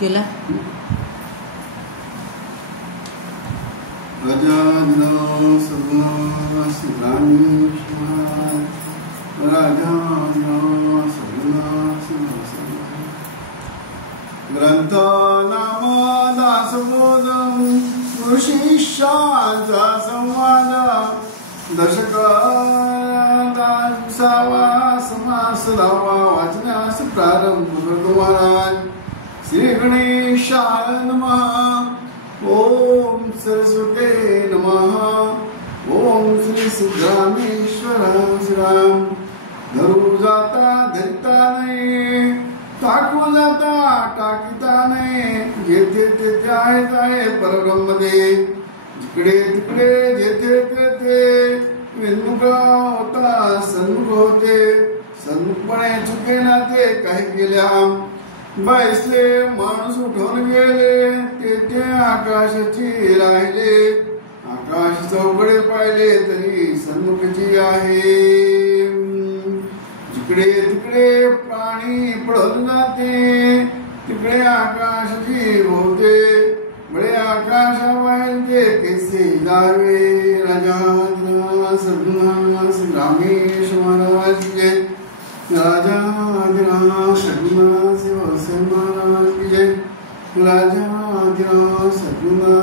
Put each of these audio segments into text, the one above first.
केला ग्रंथ नाम दासबोधम ऋषीशांचा संवाद दशकावा समास लावा वाचण्यास प्रारंभ करतो महाराज. श्री गणेशाय नमः. ओम सरस्वते नमः. ओम श्री सिद्धरामेश्वराय श्रीराम. धरू जाता धरिता नाही, टाकू जाता टाकीता नाही, जेथे तेथे आहे परब्रह्मदे. जिकडे तिकडे जेथे तेथे विन्मुख होता सन्मुख होते. सन्मुखपणे चुके ना ते काही केल्या. बैसले माणूस उठून गेले, तेथे आकाशाची राहिले. आकाश चौकडे पाहिले तरी सन्मुखची आहे. जिकडे तिकडे प्राणी पडत जाते, तिकडे आकाशाची होते. बळे आकाशाबाहेर जे कैसे जावे. राजा रामेश महाराज जय. राजा श्री वसई महाराज की जय. राजा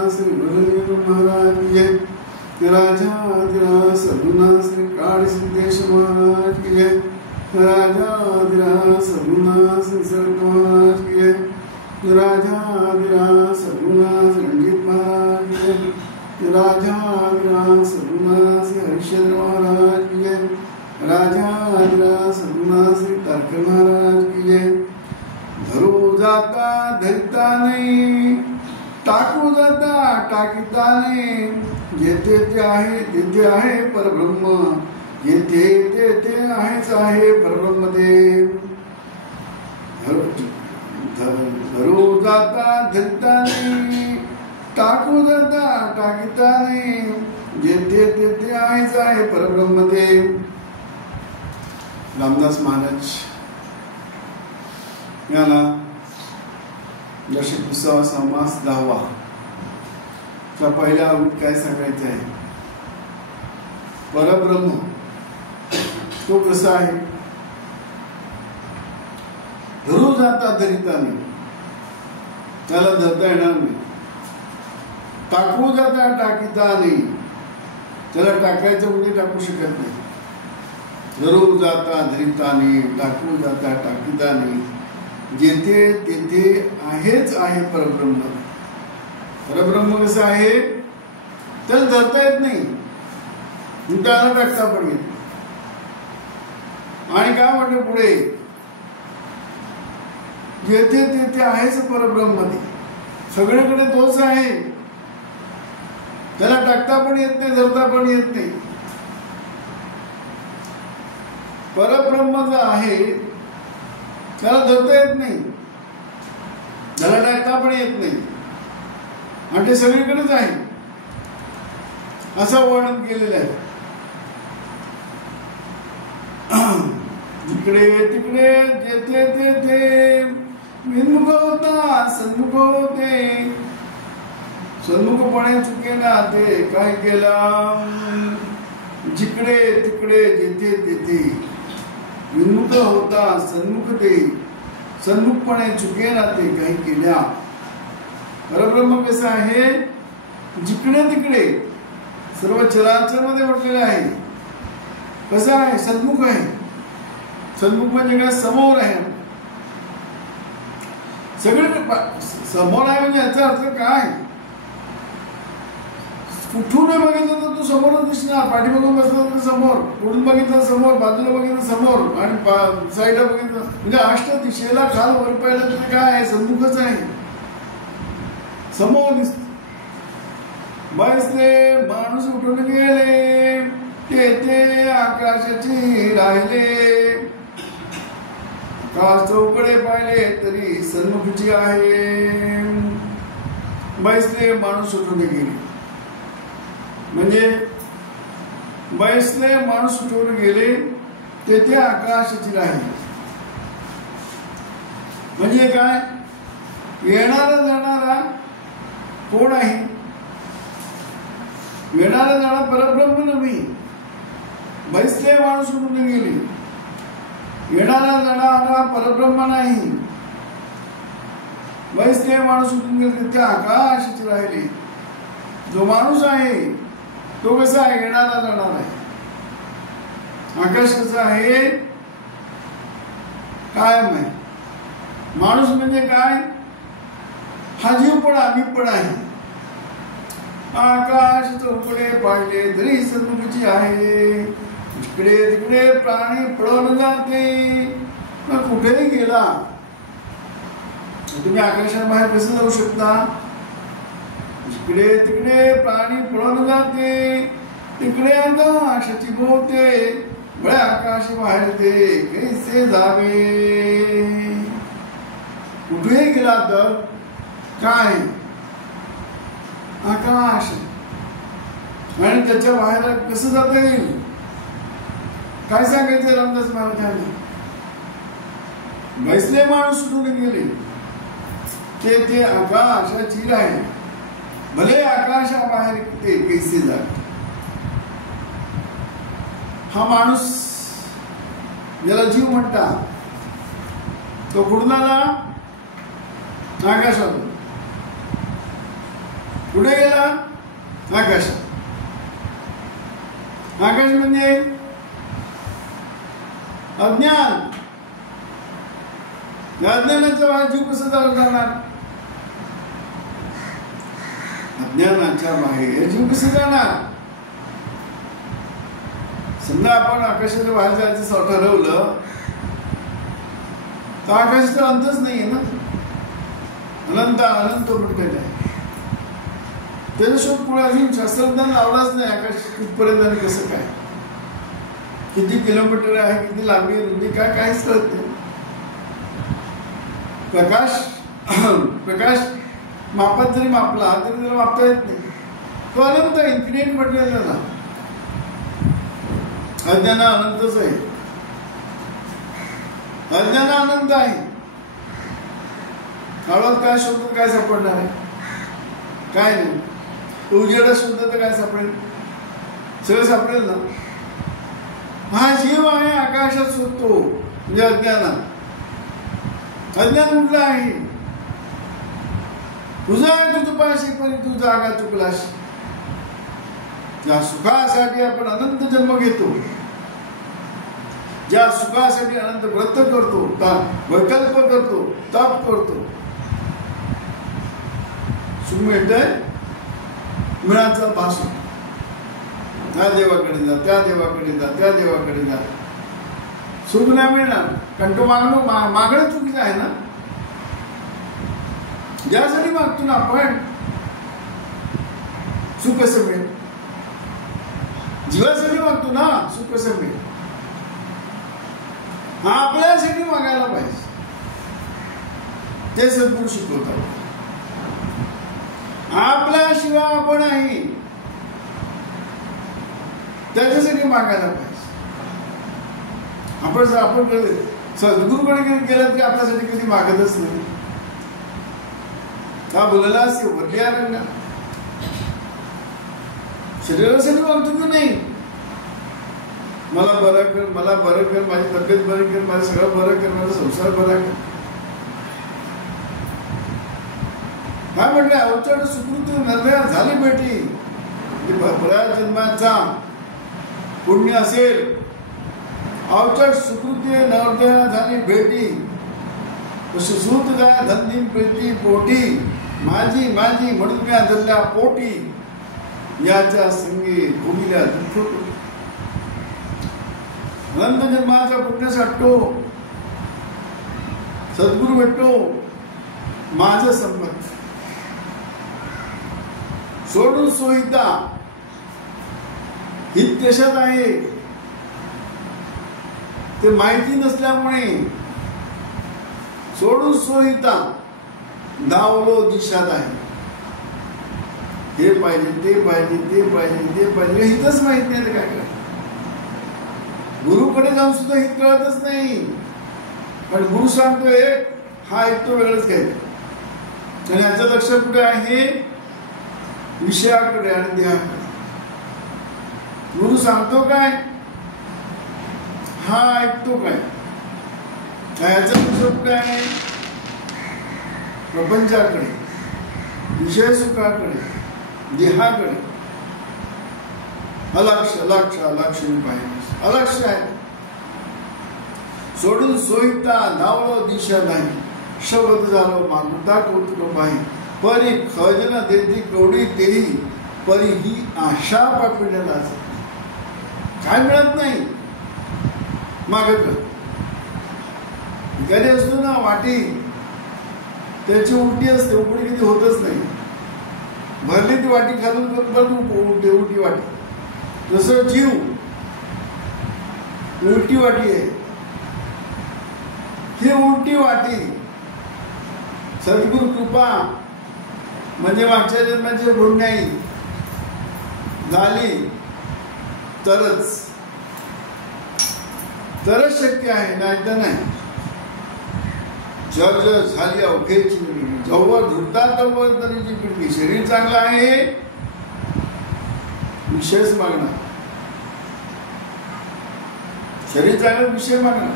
श्री गुरुदेव महाराज की जय. राजा श्री काळी सिद्धेश महाराज की जय. राजा श्री सर्व महाराज की जय. राजा रणजीत महाराज की जय. राजा श्री हरिश्चंद्र महाराज की जय. राजा श्री तारके महाराज की जय. धरू जाता धरिता नाही, टाकू जाता टाकीता नाही, जेथे ते आहे तेथे आहे परब्रह्म. जेथे तेथे आहेच आहे परब्रह्मदेव. धरू जाता धरिता नाही, टाकू जाता टाकीता नाही, जेथे तेथे आहेच आहे परब्रह्मदेव. रामदास महाराज याला दशक 20 समास 10 च्या पहिल्या आवृत्तीत काय सांगायचं आहे. परब्रह्म तो कसा आहे. धरू जाता धरिता नाही, त्याला धरता येणार नाही. टाकू जाता टाकीता नाही, त्याला टाकायचं म्हणजे टाकू शकत नाही. धरू जाता धरिता नाही, टाकू जाता टाकीता नाही, जेथे तेथे आहेच आहे परब्रह्म. परब्रह्म कसं आहे, त्याला धरता येत नाही, त्याला टाकता पण येत. आणि काय म्हटलं पुढे, जेथे तेथे आहेच परब्रह्म. सगळीकडे तोच आहे, त्याला टाकता पण येत नाही, धरता पण येत नाही. परब्रह्म जो आहे त्याला धरता येत नाही, त्याला टाकता पण येत नाही, आणि ते सगळीकडेच आहे असं वर्णन केलेलं आहे. जिकडे तिकडे जेथे तेथे विन्मुख होता सन्मुख होते. सन्मुखपणे चुके ना ते काय केला. जिकडे तिकडे जेथे तेथे विन्मुख होता सन्मुख ते. सन्मुखपणे चुके ना ते काही केल्या. परब्रह्म कसं आहे, जिकडे तिकडे सर्व चराचर मध्ये म्हटलेलं आहे. कसं आहे, सन्मुख आहे. सन्मुख म्हणजे काय, समोर आहे. सगळे समोर आहे म्हणजे याचा अर्थ काय, कुठून बघितलं तर तू समोरच दिसणार. पाठीमागून बसलं तर समोर, पुढून बघितलं समोर, बाजूला बघितलं समोर, आणि साईडला बघितलं म्हणजे अष्ट दिशेला खाल वर पाहिलं तर काय आहे, सन्मुखच आहे, समोर दिसत. बसले माणूस उठून गेले, तेथे आकाशाची राहिले. आकाश चौकडे पाहिले तरी सन्मुखची आहे. बैसले माणूस उठून गेले म्हणजे बैसले माणूस उठून गेले, तेथे आकाशाची राहिले. म्हणजे काय? येणारा जाणारा कोण आहे? येणारा जाणारा परब्रह्म नव्हे, बैसले माणूस उडून गेली. येणारा जाणारा परब्रह्म नाही, बैसले माणूस उडून गेले, त्या आकाशाची राहिली. जो माणूस आहे तो कसा आहे? येणारा जाणारा आहे. आकाश कसं आहे? कायम आहे. माणूस म्हणजे काय? हा जीव पण आम्ही पण आहे. आकाश चौकडे पाडले तरी सन्मुखीची आहे, इकडे तिकडे प्राणी पळून जाते. मग कुठेही गेला तुम्ही आकाशाबाहेर कसं जाऊ शकता? इकडे तिकडे प्राणी पळून जाते, तिकडे आकाशाची भोवते, बळे आकाश बाहेर ते कैसे जावे. कुठेही गेला तर काय? आकाश. आणि त्याच्या बाहेर कसं जाता येईल? काय सांगायचं रामदास महाराजांनी? बैसले माणूस सुटून गेले ते आकाशाची आहे, भले आकाशाबाहेर ते कैसे जावे. हा माणूस ज्याला जीव म्हणतात तो कुठून आला? आकाशातून. कुठे गेला? आकाशात. आकाश म्हणजे अज्ञान. अज्ञानाच्या बाहेर जीव कसं जाणार? अज्ञानाच्या बाहेर जीव कसं जाणार? समजा आपण आकाशाच्या बाहेर जायचं ठरवलं तर आकाशाचा अंतच नाहीये ना, अनंत अनंत म्हटलेलं आहे. त्याचा शोध पुढे अजून शास्त्रज्ञान लावलाच नाही. आकाश कुठपर्यंत आणि कसं काय, किती किलोमीटर आहे, किती लांबी रुंदी, काय काहीच कळत नाही. प्रकाश मापात जरी मापला तरी त्याला मापता येत नाही. तो अनंत इन्फिनिट म्हटलेला ना. अज्ञान अनंतच आहे. अज्ञान अनंत आहे. काळात काय शोधत काय सापडणार आहे? काय नाही. उजेडा शोधत तर काय सापडेल? सगळं सापडेल ना. हा जीव आहे आकाशात शोधतो म्हणजे अज्ञानात. अज्ञान कुठलं आहे? तुझं आहे तुझं पाशी पण तू जागा चुकलास. ज्या सुखासाठी आपण अनंत जन्म घेतो, ज्या सुखासाठी अनंत व्रत करतो, वैकल्प करतो, तप करतो, सुख मिळतंय मिळाचं भाषण. त्या देवाकडे जा, त्या देवाकडे जा, त्या देवाकडे जा. सुख नाही मिळणार कारण तो मागणं चुकीचं आहे ना. ज्यासाठी मागतो ना आपण सुख कसं मिळेल? जीवासाठी मागतो ना, सुख कसं मिळेल? हा आपल्यासाठी मागायला पाहिजे. ते सद्गुरू शिकवतात. आपल्याशिवाय आपण आहे त्याच्यासाठी मागायला पाहिजे. आपण सद्गुरूकडे गेलं तरी आपल्यासाठी कधी मागतच नाही. का बोलायला असे वरल्या रंगा शरीरासाठी मागतो की नाही? मला बरं कर, मला बरं कर, माझी तब्येत बरी कर, माझं सगळं बरं कर, माझा संसार बरा कर. काय म्हटलं? अवचड सुकृती नद्या झाली भेटी. बऱ्याच जन्माचा पुण्य असेल. अवचड सुकृती नवद्या झाली भेटी. सुसूत जाय धंदी प्रीती पोटी. माझी माझी म्हणून मी धरल्या पोटी. याच्या संगी भूमीला दुःख. अनंत जन्माच्या पुण्यासाठी सद्गुरू भेटतो. माझं संमत सोडून सोयिता हित देशात आहे ते माहिती नसल्यामुळे सोडून सोयिता दावलो दिशात आहे. हे पाहिजे, ते पाहिजे, ते पाहिजे, ते पाहिजे, हितच माहित नाही. काय करायचं? गुरुकडे जाऊन सुद्धा हित कळतच नाही. पण गुरु सांगतोय हा ऐकतो वेगळंच काय, आणि याचं लक्ष कुठे आहे? विषयाकडे आणि देहाकडे. गुरु सांगतो काय, हा ऐकतो काय, याचं लक्ष कुठे आहे? प्रपंचाकडे, विषय सुखाकडे, देहाकडे. अलक्ष अलक्ष अलक्ष पाहिजे, अलक्ष आहे. सोडून सोयीता नावलो दिशा नाही, शब्द झालो मागुता कौतुक पाहि. परी खजना देती कवडी तेही, परी ही आशा पापिण्याला काय मिळत नाही. मागत कधी असतो ना वाटी, त्याची उलटी असते, उलटी कधी होतच नाही. भरली ती वाटी खालून उलटी उलटी वाटी. तसं जीव उलटी वाटी आहे. ही उलटी वाटी सद्गुरु कृपा म्हणजे मागच्या जन्माची पुण्याई झाली तरच शक्य आहे, नाही तर नाही. जग झाली अवघेची, जवळ धुडता तवर तरीची पिढी. शरीर चांगलं आहे, विषयच मागणार. शरीर चांगलं, विषय मागणार,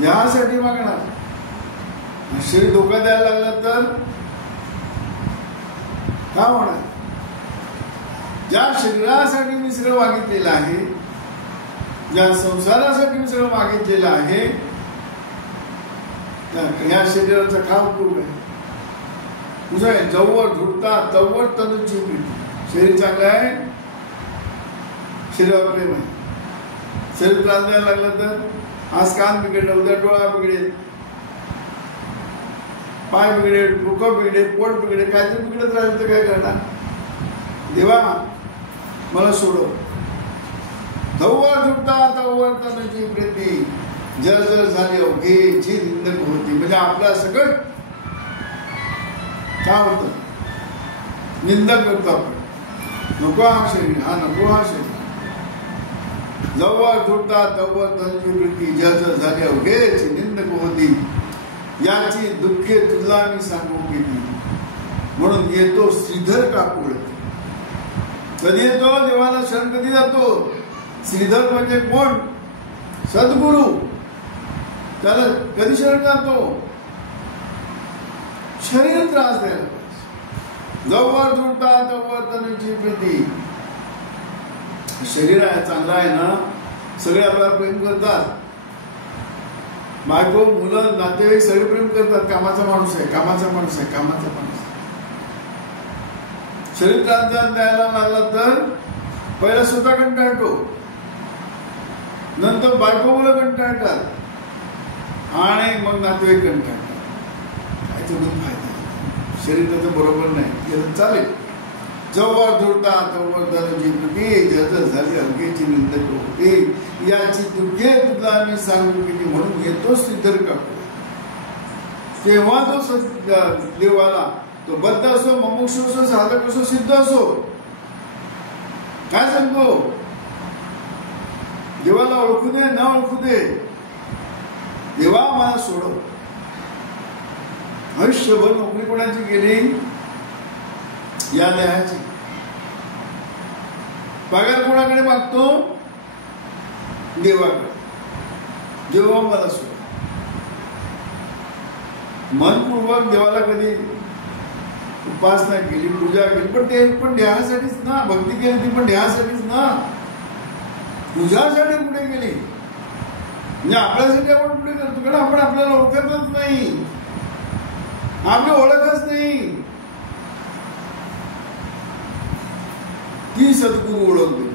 देहासाठी मागणार. शरीर धोका द्यायला लागला तर काय होणार? ज्या शरीरासाठी मी सगळं मागितलेलं आहे, ज्या संसारासाठी मी सगळं मागितलेलं आहे, या शरीराचा काय उपयोग आहे? तुझं जवळ धुडता तवर तनुची प्रीती. शरीर चांगलं आहे, शरीरावर प्रेम आहे. शरीर त्रास द्यायला लागलं तर आज कान बिघडलं, उद्या डोळा बिघडेल, पाय बिघडेल, डोकं बिघडेल, पोट बिघडेल, काहीतरी बिघडत राहिलं तर काय करणार? देवा मला सोडव. जवळ धुडता तवर तनुची प्रीती, जर जर झाली अवघेची निंदक होती. म्हणजे आपला सगळं काय होतं? निंदा करतो आपण. नको हा शरीर, हा नको हा शरीर. जवळ धुडता तवर तनुची प्रीती, जर जर झाली अवघेची निंदक होती. याची दुःखे तुला मी सांगू किती. म्हणून येतो श्रीधर काकुळ. कधी येतो? देवाला शरण कधी जातो? श्रीधर म्हणजे कोण? सद्गुरु. त्याला कधी शरण जातो? शरीर त्रास द्यायला. जवळ धुडता तवर तनुची प्रीती. शरीर आहे, चांगलं आहे ना, सगळे आपल्याला प्रेम करतात. बायको, मुलं, नातेवाईक सगळे प्रेम करतात. कामाचा माणूस आहे, कामाचा माणूस आहे, कामाचा माणूस. शरीर त्रास द्यायला लागला तर पहिला स्वतः कंटाळतो, नंतर बायको मुलं कंटाळतात, आणि मग नातेवाईक कंटाळतात. काय तेवढं फायदा? शरीर त्याचं बरोबर नाही, चालेल. जवळ धुडता तवर तनुची प्रीती, जर झाली अवघेची निंदक होती. याची दुःखे तुला मी सांगू किती. म्हणून येतो श्रीधर काकुळ. तेव्हा तो देवाला, तो बद्ध असो, मुमुक्षु असो, साधक असो, सिद्ध असो, काय सांगतो? देवाला ओळखू दे, न ओळखू दे, देवा मला सोडव. आयुष्यभर नोकरी कोणाची गेली? या देहाची. पगार कोणाकडे मागतो? देवाकडे. देवा मला सोड. मनपूर्वक देवाला कधी उपासना केली, पूजा केली, पण ते पण देहासाठीच ना. भक्ती केली ती पण देहासाठीच ना. पूजासाठी कुठे गेली? म्हणजे आपल्यासाठी आपण कुठे करतो? कारण आपण आपल्याला ओळखतच नाही, आपली ओळखच नाही. ती सद्गुरु ओळखते.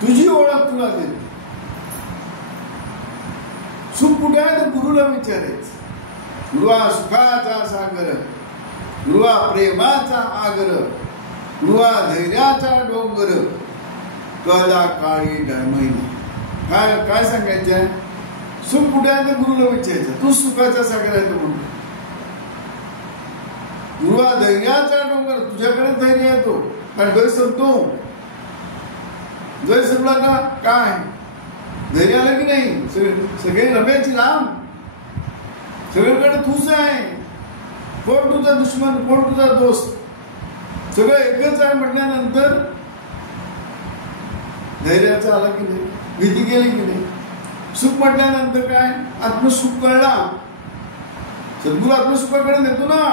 तुझी ओळख तुला देते. सुख कुठे आहे तर गुरुला विचारायचं. गुरुवा सुखाचा सागर, गुरुवा प्रेमाचा आगर, गुरुवा धैर्याचा डोंगर, कला काळी महिना. काय काय सांगायचं? सुख कुठे आहे तर गुरुला विचारायचं. तू सुखाचा सागर आहे तो म्हणतो. गुरुवा धैर्याचा डोंगर, तुझ्याकडे धैर्य येतो. कारण गैर संपतो. गैर संपला का काय? धैर्य आलं की नाही? सगळे रमेश राम, सगळीकडे तूच आहे. कोण तुझा दुश्मन, कोण तुझा दोस्त, सगळं एकच आहे म्हटल्यानंतर धैर्याचं आलं की नाही? भीती गेली की नाही? सुख म्हटल्यानंतर काय? आत्मसुख कळला. सद्गुरू आत्मसुखाकडे नेतो ना,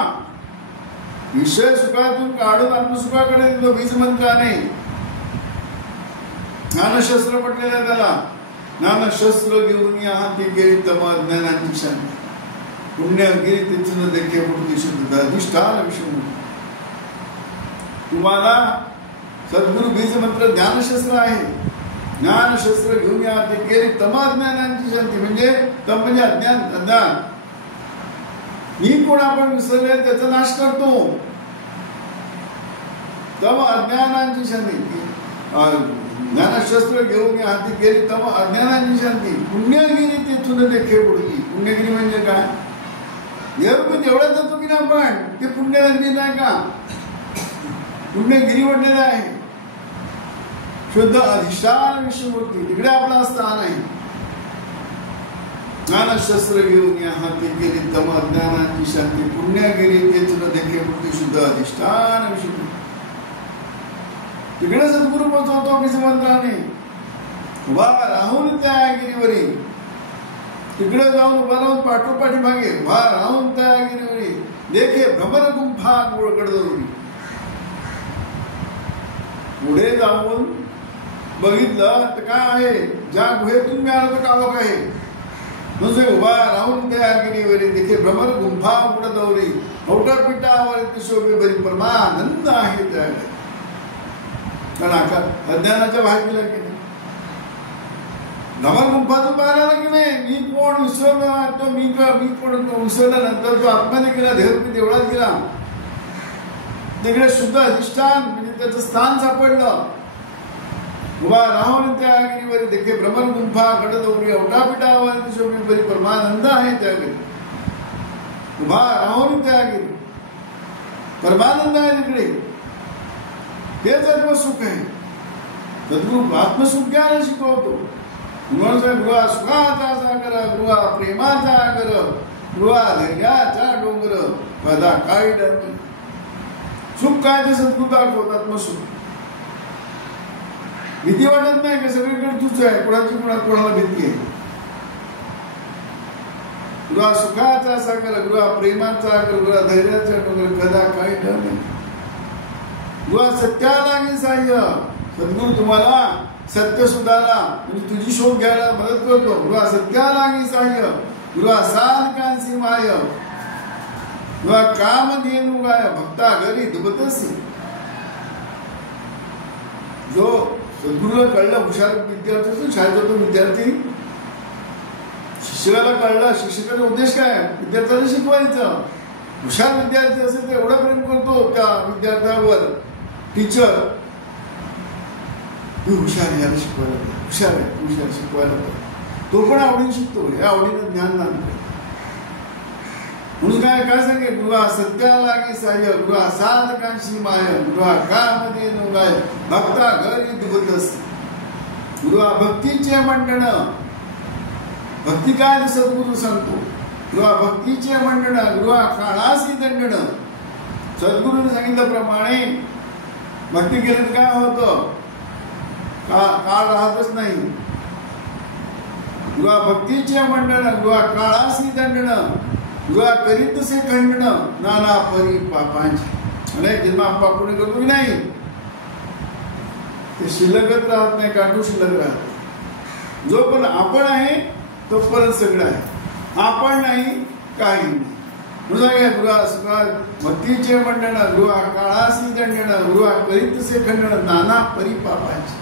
विषय सुखातून काढून आत्मसुखाकडे नेतो. बीज मंत्राने ज्ञानशस्त्र म्हटलेलं आहे त्याला. ज्ञानशस्त्र घेऊन या हाती गेली तम अज्ञानाची शांती, पुण्यगिरी तिथून देखे मूर्ती शुद्ध अधिष्ठान विष्णू. तुम्हाला सद्गुरू बीज मंत्र ज्ञानशस्त्र आहे. ज्ञानशस्त्र घेऊन या हाती गेली तम अज्ञानाची शांती, म्हणजे तम म्हणजे अज्ञान. अज्ञान मी कोण आपण विसरले त्याचा नाश करतो. तम अज्ञानाची शांती. ज्ञानशस्त्र घेऊन हाती गेली तम अज्ञानाची शांती, पुण्यगिरी तिथून देखे बुडकी. पुण्यगिरी म्हणजे काय? तेवढं जातो की ना आपण, ते पुण्यनगरी नाही का? पुण्यगिरी म्हटलेलं आहे. शुद्ध अधिष्ठान विश्वमूर्ती, तिकडे आपला स्थान आहे. ज्ञानशस्त्र घेऊन या हाती गेली तम अज्ञानाची शांती, पुण्यगिरी तेथून देखे मूर्ती शुद्ध अधिष्ठान विष्णू. तिकडे सद्गुरू पोहोचवतो बीजमंत्राने. उभा राहून त्या गिरीवरी, तिकडे जाऊन उभा राहून पाठोपाठी मागे उभा राहून त्या गिरीवरी देखे भ्रमर गुंफा गोळकडदोरी. पुढे जाऊन बघितलं तर काय आहे? ज्या गुहेतून मी आलो तर कावक आहे. म्हणजे उभा राहून त्या गिरीवरी देखे भ्रमर गुंफा उघडदौरी, मोठा पिठावर शोभे बरी परमानंद आहे त्या. कारण अज्ञानाच्या भागीला की नाही, भ्रमर गुंफातून बाहेर आला की नाही, मी कोण विसरलो वाटतो, मी कोण विसरल्यानंतर तो आत्म्याने गेला, देहरूपी देवळात गेला. तिकडे शुद्ध अधिष्ठान म्हणजे त्याचं स्थान सापडलं. उभा राहून त्या गिरीवर देखे भ्रमर गुंफा गडदौरी, औटापिटावर शोभे बरी परमानंद आहे त्या गिरी. उभा राहून त्या गिरी परमानंद आहे तिकडे. तेच आत्मसुख आहे. सद्गुरू आत्मसुख घ्यायला शिकवतो. गृहा सुखाचा सागर, गृहा प्रेमाचा आगर, गृहा धैर्याचा डोंगर, पदा काय डर. सुख काय ते सद्गुरू दाखवत. आत्मसुख. भीती वाटत नाही का? सगळीकडे तुझ आहे, कोणाला भीती आहे? गृहा सुखाचा सागर, गृहा प्रेमाचा आगर, गृहा धैर्याचा डोंगर, कदा काय डर नाही. गृहा सत्यालागी साह्य. सद्गुरू तुम्हाला सत्य सुधाला म्हणजे तुझी शोध घ्यायला मदत करतो. गृहा सत्यालागी साह्य, गृहा साधकांसी माय, गृहा काम धेनु गाय, भक्ता घरी दुबतसी. जो सद्गुरूला कळलं, हुशार विद्यार्थी असतो, शाळेत जातो विद्यार्थी, शिक्षकाला कळलं, शिक्षकाचा उद्देश काय? विद्यार्थ्याला शिकवायचं. हुशार विद्यार्थी असेल तर एवढा प्रेम करतो त्या विद्यार्थ्यावर टीचर, तू हुशार, याला शिकवायला हुशार आहे, हुशार शिकवायला. तो पण आवडीने शिकतो, या आवडीनं ज्ञान नांदतो. म्हणून काय सांगे? गृहा सत्यालागी साह्य, गृहा साधकांशी माय, गृहा काम धेनु गाय, भक्ता घरी दुबतसी. गृहा भक्तीचे मंडण. भक्ती काय सद्गुरू सांगतो? गृहा भक्तीचे मंडण, गृहा काळासी दंडण. सद्गुरूने सांगितल्याप्रमाणे भक्ती केली तर काय होतं? काळ राहतच नाही. गृहा भक्तीचे मंडण, गृहा काळासी दंडण, गृहा करीतसे खंडण, नाना परी पापांचे. अनेक जन्म आपण पुणे करतो की नाही, ते शिल्लकच राहत नाही, काटू शिल्लक राहत. जो पण आपण आहे तोपर्यंत सगळं आहे, आपण नाही काही नाही. गृहा भक्तीचे मंडण, गृहा काळासी दंडण, गृहा करीतसे खंडण, नाना परी पापांचे.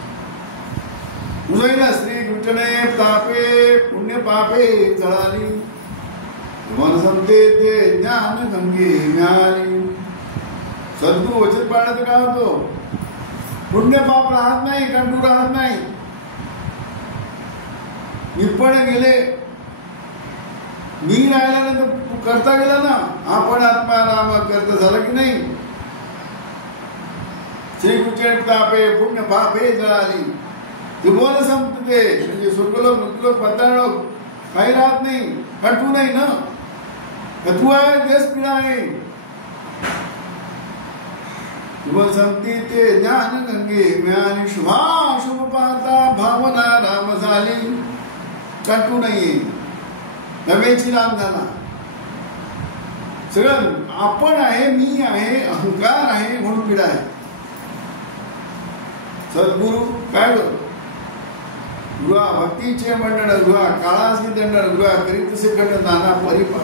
मुलाईला श्री विठ्ठले तापे पुण्य पापे जळाली, मन संते ते ज्ञान गंगे मिळाली. सद्गुरू वचन पाळण्याचं काय होतो? पुण्य पाप राहत नाही, कंटू राहत नाही. निप्पण गेले, मी राहिल्यानंतर करता गेला ना. आपण आत्मा राम करता झाला की नाही? श्री विठ्ठले तापे पुण्य पापे जळाली. त्रिभुवन संपते म्हणजे स्वर्गलोक मृत्यूलोक पाताळलोक काही राहत नाही. कारण तू नाही ना, तू आहे तेच पीडा आहे. त्रिभुवन संपती ते ज्ञान गंगे ज्ञानी शुभाशुभ पाहता भावना राम झाली. कारण तू नाहीये, नव्याची राम झाला. सगळं आपण आहे, मी आहे, अहंकार आहे म्हणून पीडा आहे. सद्गुरु काय करतो? गृहा भक्तीचे मंडळ, गृहा काळाचे दंड, गृहा करीत तसे खंड नाना परिपा.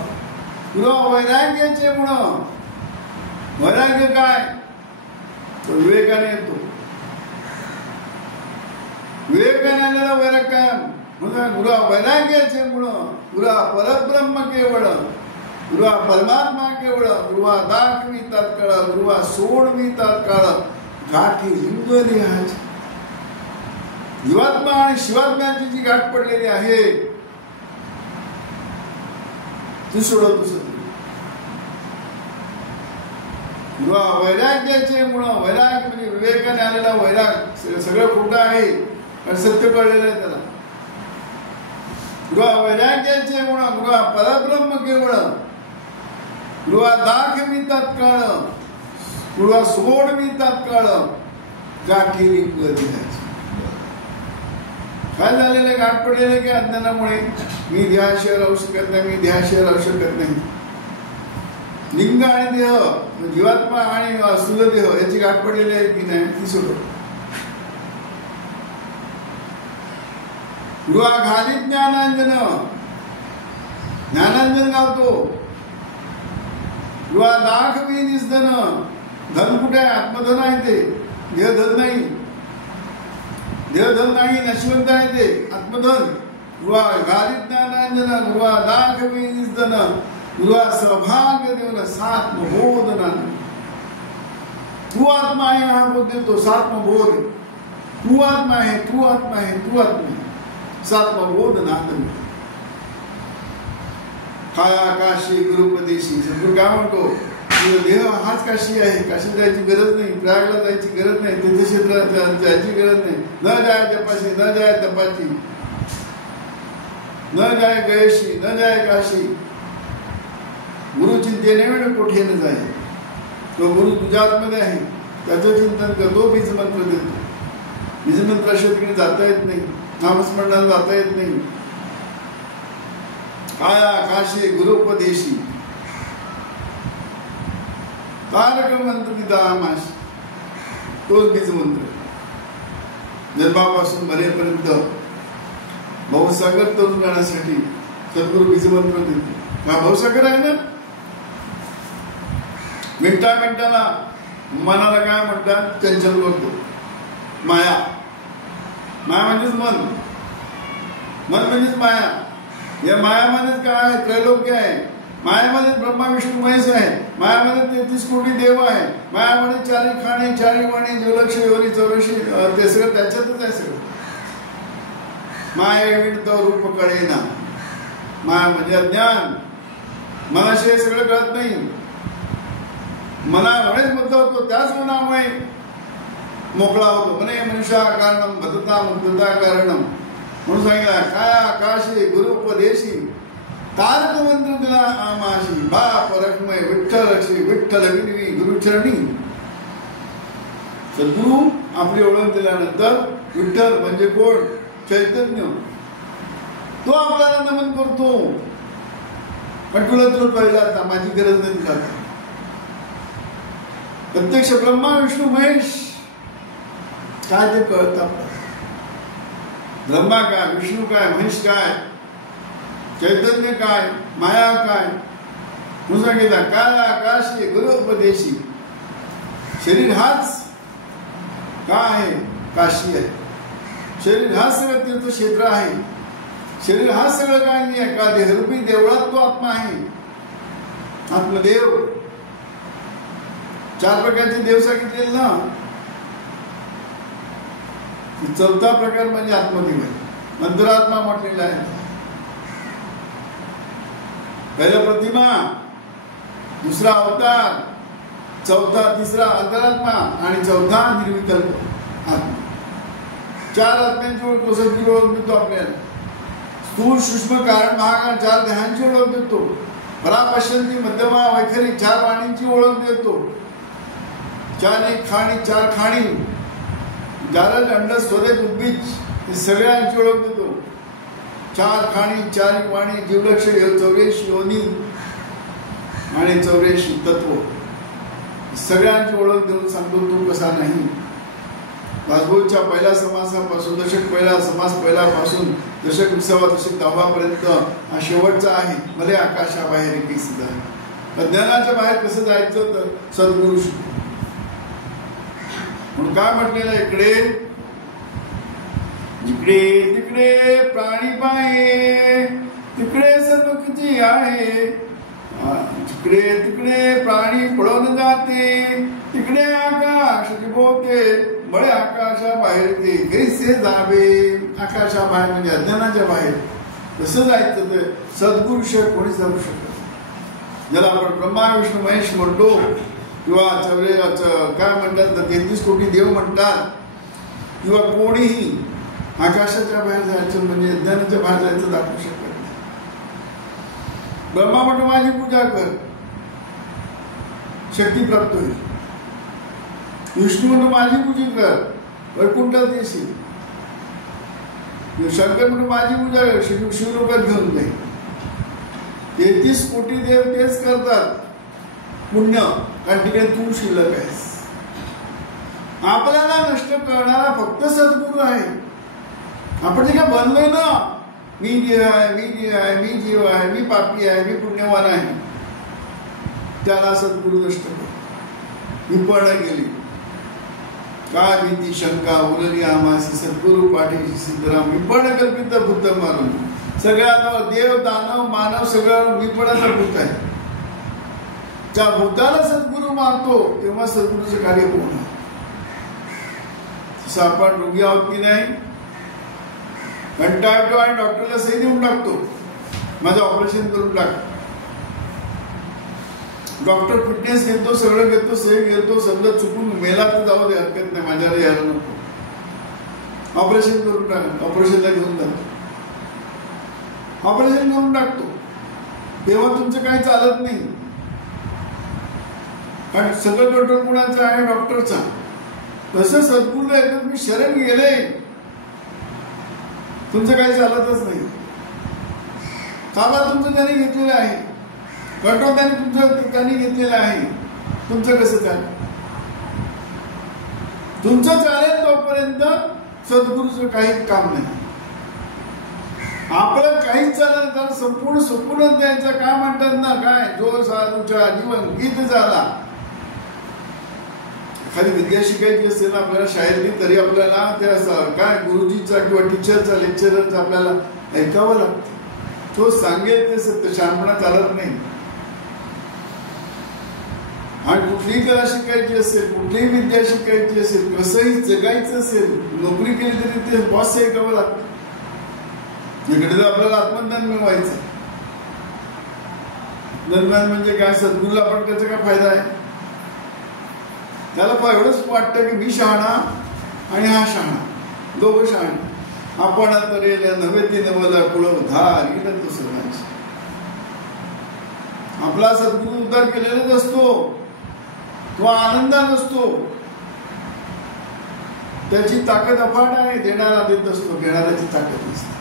गृह वैराग्याचे म्हणून. वैराग्य काय? तो विवेकाने येतो. विवेकाने आलेला वैराग्य काय म्हणून गृह वैराग्याचे म्हणून. गृह परब्रह्म केवळ, गृह परमात्मा केवळ. गृहा दाखवी तात्काळ, गृहा सोडवी तात्काळ. गाठी लिंग देहाची. जीवात्मा आणि शिवात्म्याची जी गाठ पडलेली आहे ती सोडवतो सध्या. वैराग्याचे म्हणून. वैराग म्हणजे विवेकाने आलेला वैराग. सगळं खोटं आहे पण सत्य कळलेलं आहे त्याला. गृह वैराग्याचे म्हणून. गृह परब्रह्म केवळ. गृह दाखवी तात्काळ, गृह सोडवी तात्काळ. गाठी लिंग देहाची. काय झालेलं गाठ पडलेलं की अज्ञानामुळे मी देहाशिवाय राहू शकत नाही, मी देहाशिवाय राहू शकत नाही. लिंग आणि देह, जीवात्मा आणि स्थूल देह याची गाठ पडलेली आहे की नाही ती सोडव. गृहा घाली ज्ञानांजन. ज्ञानांजन गावतो. गृहा दाखवी निधन. धन कुठे आहे? आत्मधन आहे ते, देहधन नाही. देहधन नाही, नशिवंत आहे ते आत्मधन. गृहा घाली ज्ञानांजन, गृहा दाखवी निधन. गृहा सौभाग्य देऊन सात्मबोधनान. तू आत्मा आहे हा बोध देतो. सात्मबोध. तू आत्मा आहे, तू आत्मा आहे, तू आत्मा आहे. सात्मबोधनान. काया काशी गुरुपदेशी. सद्गुरू काय म्हणतो? देह हाच काशी आहे. काशी जायची गरज नाही, प्रयागला जायची गरज नाही, तीर्थक्षेत्रात जायची गरज नाही. न जाय जपाशी, न जाय तपाची, न जाय गयशी, न जाय काशी. गुरु चिंतेने वेळ कोठे न जाय. तो गुरु तुझ्या आतमध्ये आहे, त्याचं चिंतन कर. तो बीज मंत्र देतो. बीज मंत्राशिवाय तिकडे जाता येत नाही, नामस्मरणाला जाता येत नाही. काया काशी गुरुपदेशी. तारक मंत्र दिदा आमाश. तोच बीज मंत्र. जन्मापासून मरेपर्यंत भवसागर तरुण जाण्यासाठी सद्गुरु बीज मंत्र देतो. हा भवसागर आहे ना. मिनिटा मिनिटाला मनाला काय म्हणतात? चंचल करतो. माया. माया म्हणजेच मन. मन म्हणजेच माया. या मायामध्येच काय आहे? त्रैलोक्य आहे. मायामध्ये ब्रह्मा विष्णू महेश आहे. मायामध्ये 33 कोटी देव आहे. मायामध्ये 4 खाणे 4 वाणी जलक्ष योनी 84 ते सगळं त्याच्यातच आहे. सगळं माया विणत रूप कळेना. माया म्हणजे अज्ञान. मनाशिवाय सगळं कळत नाही. मनामुळेच मुद्दा होतो. त्याच मनामुळे मोकळा होतो. म्हणे मनुष्या कारणम भद्रता मुक्तता कारणम म्हणून सांगितलं. काय आकाशी गुरुपदेशी. तारक मंत्र दिला आमाशी. बाप रखमय विठ्ठल रक्षी. विठ्ठल विनवी गुरुचरणी. सद्गुरु आपली ओळख दिल्यानंतर विठ्ठल म्हणजे कोण? चैतन्य. तो आपल्याला नमन करतो. पण तुला कळलं आता माझी गरज नाही तुला. प्रत्यक्ष ब्रह्मा विष्णू महेश काय ते कळत आपल्याला. ब्रह्मा काय, विष्णू काय, महेश काय, चैतन्य काय, माया काय म्हणून सांगितलं. काय आकाशी गुरुपदेशी. शरीर हाच काय आहे? काशी आहे. शरीर हा सगळं तीर्थ क्षेत्र आहे. शरीर हा सगळं काय नाही आहे का? देहरूपी देवळात तो आत्मा आहे. आत्मदेव. 4 प्रकारचे देव सांगितलेले ना. 4था प्रकार म्हणजे आत्मदेव आहे. अंतरात्मा म्हटलेला आहे. पहिला प्रतिमा, दुसरा अवतार, चौथा तिसरा अंतरात्मा आणि चौथा निर्विकल्प आत्मा. चार आत्म्यांची ओळख सद्गुरू ओळख देतो आपल्याला. स्थूल सूक्ष्म कारण महाकारण चार देहांची ओळख देतो. परापश्यंती मध्यमा वैखरी चार वाणींची ओळख देतो. चार एक खाणी चार खाणी जारज अंड स्वदेश उद्बीज हे सगळ्यांची ओळख देतो. चार खाणी चार एक वाणी जीवलक्ष 84 योनी आणि 84 तत्व सगळ्यांची ओळख देऊन सांगतो तू कसा नाही. दासबोधच्या पहिल्या समासापासून दशक पहिला समास पहिल्यापासून दशक 20 दशक 10 पर्यंत हा शेवटचा आहे. भले आकाशाबाहेर की सुद्धा अज्ञानाच्या बाहेर कसं जायचं तर सद्गुरू म्हणून काय म्हटलेलं इकडे जिकडे तिकडे प्राणी पाहे तिकडे सर्व किती आहे. जिकडे तिकडे प्राणी पळून जाते तिकडे आकाश जिभोवते बळे आकाशाबाहेर ते कैसे जावे. आकाशाबाहेर म्हणजे अज्ञानाच्या बाहेर कसं जायचं ते सद्गुरूशिवाय कोणी जाऊ शकत. ज्याला आपण ब्रह्मा विष्णू महेश म्हणतो किंवा काय म्हणतात 33 कोटी देव म्हणतात किंवा कोणीही आकाशाच्या बाहेर जायचं म्हणजे अज्ञानाच्या बाहेर जायचं दाखवू शकत नाही. ब्रह्मा म्हणतो माझी पूजा कर शक्ती प्राप्त होईल. विष्णू म्हणतो माझी पूजा कर वैकुंठात येशील. शंकर म्हणतो माझी पूजा कर शिवलोकात घेऊन जाईल. 33 कोटी देव तेच करतात पुण्य कारण तिकडे तू शिल्लक आहेस. आपल्याला नष्ट करणारा फक्त सद्गुरू आहे. आपण जे काय बनलोय ना मी जीव आहे मी जीव आहे मी जीव आहे मी पापी आहे मी पुण्यवान आहे त्याला सद्गुरू नष्ट कर. विपर्ण गेली काय भीती शंका उरली आमासी सद्गुरू पाठीशी सिद्धराम. विपर्ण कल्पित भूत मारून सगळ्यांना देव दानव मानव सगळं विपणाचं भूत आहे. ज्या भूताला सद्गुरू मारतो तेव्हा सद्गुरूचं कार्य पूर्ण. तसं आपण रोगी आहोत की नाही कंटाळतो आणि डॉक्टरला सही देऊन टाकतो माझं ऑपरेशन करून टाक. डॉक्टर फिटनेस घेतो सगळं घेतो सही घेतो समजा चुकून मेला तर जाऊ दे हरकत नाही माझ्याला यायला नको ऑपरेशन करून टाक. ऑपरेशनला घेऊन जातो ऑपरेशन करून टाकतो तेव्हा तुमचं काही चालत नाही. कारण सगळं कंट्रोल कुणाचा आहे डॉक्टरचा. तसं सद्गुरूला एकदम मी शरण गेले तुमचं काही चालतच नाही. ताबा तुमचं त्याने घेतलेलं आहे कंट्रोल त्यांनी घेतलेलं आहे. तुमचं कसं चालेल. तुमचं चालेल तोपर्यंत सद्गुरूचं काही काम नाही. आपलं काहीच चालेल तर संपूर्ण सुकूनच द्यायचं काय म्हणतात ना काय जो साधूच्या जीवन गीत झाला. एखादी विद्या शिकायची असेल ना आपल्याला शाळेतली तरी आपल्याला त्या काय गुरुजीचा किंवा टीचरचा लेक्चररचा आपल्याला ऐकावं लागतं. तो सांगेल ते सत्य शहाणपणा चालत नाही. आणि कुठलीही कला शिकायची असेल कुठलीही विद्या शिकायची असेल कसंही जगायचं असेल नोकरी केली तरी ते बॉस ऐकावं लागतं. इकडे तर आपल्याला आत्मज्ञान मिळवायचं. ज्ञान म्हणजे काय सद्गुरूला आपण त्याचा काय फायदा आहे. त्याला एवढंच वाटतं की मी शहाणा आणि हा शहाणा दोघं शहाणे आपण तरेल नव्हे ते नवला कुळव धार येईल तो सर्वांची. आपला सद्गुरू उद्धार केलेलाच असतो तो आनंदात असतो. त्याची ताकद अफाट आहे. देणारा देत असतो घेणाऱ्याची ताकद नसते.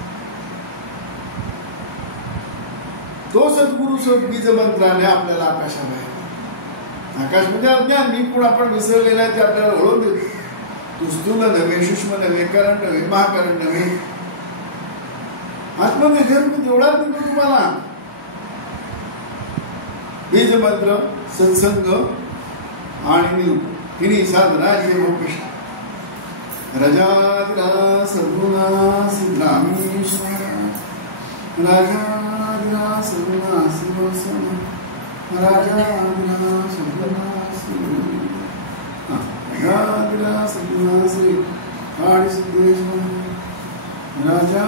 तो सद्गुरू बीज मंत्राने आपल्याला आकाशाबाहेर आकाश म्हणजे अज्ञान मी कोण आपण विसरलेला आहे ते आपल्याला ओळख देतो. तू स्थूल नव्हे सूक्ष्म नव्हे कारण नव्हे महाकारण नव्हे आत्मनिर्भर एवढाच मिळतो तुम्हाला. बीज मंत्र सत्संग आणि तिन्ही साधना जे कृष्ण राजा सद्गुणा सिद्धामेश्वर राजा सद्गुणा शिवसन राजा सद्गुणा सद्गुणा श्री काळी सिद्धेश्वर राजा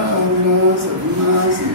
सद्गुणा श्री